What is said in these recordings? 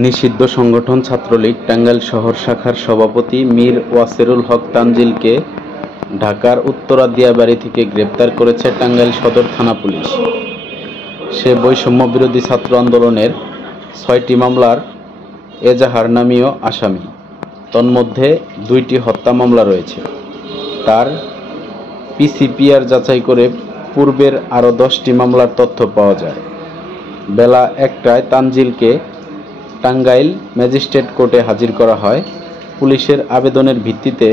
নিষিদ্ধ সংগঠন ছাত্রলীগ টাঙ্গাইল শহর শাখার সভাপতি মীর ওয়াসেরুল হক তানজিলকে ঢাকার উত্তরা দিয়াবাড়ি থেকে গ্রেপ্তার করেছে টাঙ্গাইল সদর থানা পুলিশ। সে বৈষম্যবিরোধী ছাত্র আন্দোলনের ৬টি মামলার এজাহার নামীয় আসামি। তন্মধ্যে ২টি হত্যা মামলা রয়েছে। তার পিসিপিআর যাচাই করে পূর্বের আরও 10টি মামলার তথ্য পাওয়া যায়। বেলা ১টায় তানজিলকে টাঙ্গাইল ম্যাজিস্ট্রেট কোর্টে হাজির করা হয়। পুলিশের আবেদনের ভিত্তিতে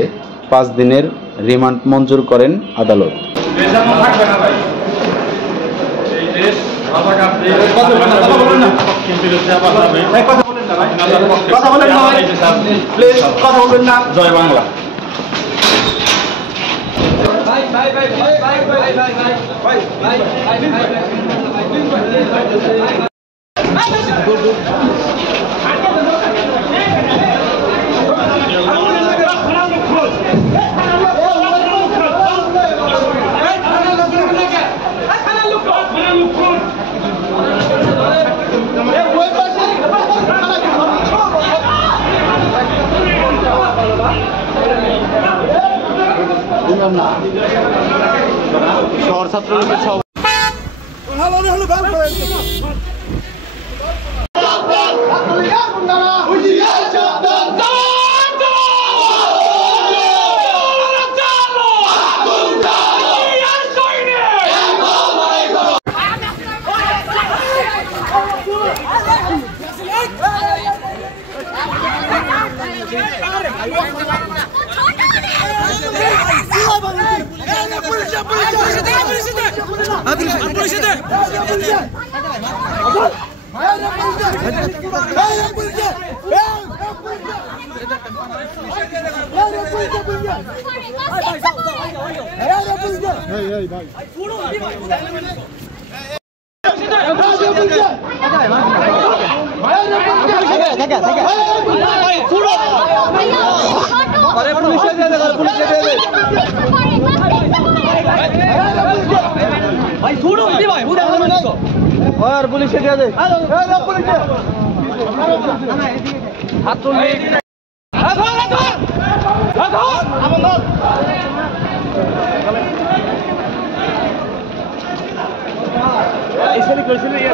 ৫ দিনের রিমান্ড মঞ্জুর করেন আদালত। জয় বাংলা। শহর ছাত্রলীগের সব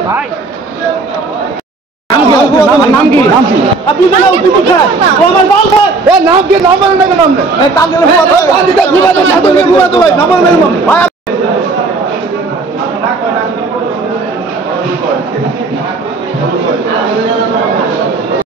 ভাই নাম কি আপনি নাম কি আমার বাল এ নাম কি নাম বলেন না নাম এ তাদের গাড়িটা ঘুরা দাও সাথে ঘুরা দাও ভাই নাম বলেন ভাই